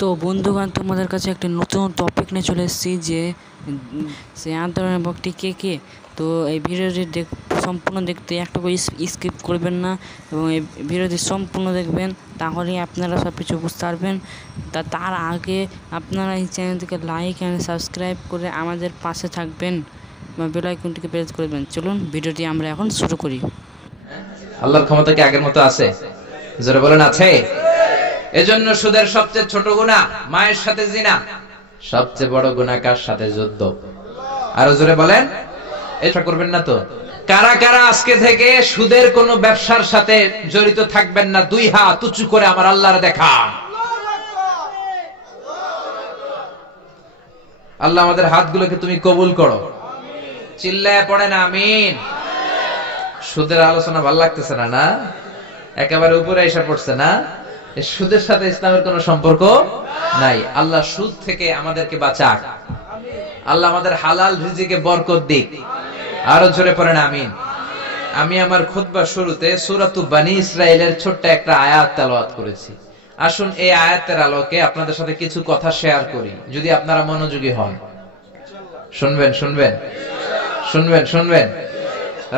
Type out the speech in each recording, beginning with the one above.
তো বন্ধুগণ, তোমাদের কাছে একটা নতুন টপিক নিয়ে চলে এসেছি যে সে আন্দোলনের ভক্তি কে কে। তো এই ভিডিওটি সম্পূর্ণ দেখতে একটা করে স্কিপ করবেন না এবং এই ভিডিওটি সম্পূর্ণ দেখবেন, তাহলেই আপনারা সব কিছু বুঝতে পারবেন। তার আগে আপনারা এই চ্যানেলটিকে লাইক অ্যান্ড সাবস্ক্রাইব করে আমাদের পাশে থাকবেন এবং বেল আইকনটিকে প্রেস করবেন। চলুন ভিডিওটি আমরা এখন শুরু করি। আল্লাহর ক্ষমতা কি আগের মতো আছে? জোরে বলেন আছে। এজন্য সুদের সবচেয়ে ছোট গুনাহ মায়ের সাথে জিনা, সবচেয়ে বড় গুনাহ কার সাথে? যুদ্ধ। আরো জোরে বলেন। এটা করবেন না তো? কারা কারা আজকে থেকে সুদের কোন ব্যবসার সাথে জড়িত থাকবেন না? দুই হাত উঁচু করে আমার আল্লাহর দেখান। আল্লাহ আমাদের হাতগুলোকে তুমি কবুল করো। চিল্লায় পড়েন আমিন। সুদের আলোচনা ভালো লাগতেছে না? না, একেবারে উপরে এসে পড়ছে না? সুদের সাথে ইসলামের কোনো সম্পর্ক নাই। আল্লাহ সুদ থেকে আমাদেরকে বাঁচাক। আল্লাহ আমাদের হালাল রিজিকে বরকত দিক। আরো জোরে পড়েন আমিন। আমি আমার খুতবার শুরুতে সূরাতু বনী ইসরাইলের ছোট্ট একটা আয়াত তেলাওয়াত করেছি। আসুন এই আয়াতের আলোকে আপনাদের সাথে কিছু কথা শেয়ার করি, যদি আপনারা মনোযোগী হন। শুনবেন শুনবেন শুনবেন শুনবেন।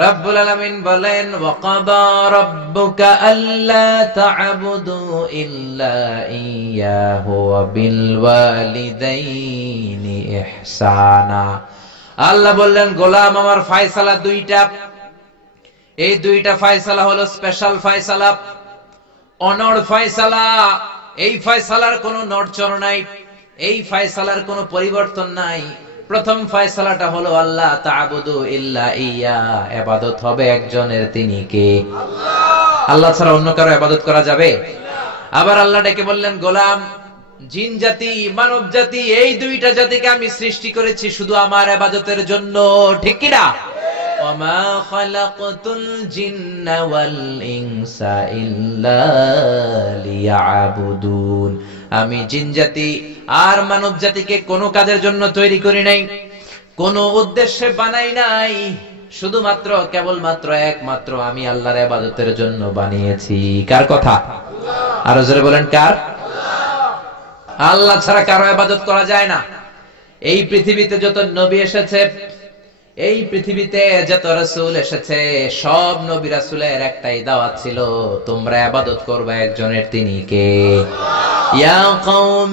রব্বুল আলামিন বলেন, ওয়াকাদা রাব্বুকা আল্লা তা'বুদু ইল্লা ইয়্যাহু ওয়া বিল ওয়ালিদাইনি ইহসানা। আল্লাহ বললেন, গোলাম আমার ফয়সালা দুইটা। এই দুইটা ফয়সালা হলো স্পেশাল ফয়সালা, অনড় ফয়সালা। এই ফয়সালার কোনো নড়চড় নাই, এই ফয়সালার কোনো পরিবর্তন নাই। প্রথম ফয়সালাটা হলো আল্লাহ তা'বুদু ইল্লা ইয়্যা, ইবাদত হবে একজনের, তিনি কে? আল্লাহ। আল্লাহ ছাড়া অন্য কারো ইবাদত করা যাবে? আবার আল্লাহ ডেকে বললেন, গোলাম জিন জাতি মানব জাতি এই দুইটা জাতিকে আমি সৃষ্টি করেছি শুধু আমার ইবাদতের জন্য, ঠিক কি না? ওয়ামা খালাকতুল জিন্না ওয়াল ইনসা ইল্লা লিয়াবুদুন। আমি জিন জাতি আর মানব জাতিকে কোনো কাজের জন্য তৈরি করি নাই, কোন উদ্দেশ্যে বানাই নাই, শুধুমাত্র কেবলমাত্র একমাত্র আমি আল্লাহর ইবাদতের জন্য বানিয়েছি। কার কথা? আরো জোরে বলেন, কার? আল্লাহ ছাড়া কারো ইবাদত করা যায় না। এই পৃথিবীতে যত নবী এসেছে, এই পৃথিবীতে যত রাসূল এসেছে, সব নবী রাসূলের একটাই দাওয়াত ছিল, তোমরা ইবাদত করবে একজনের, তিনি কে? ইয়া কওমি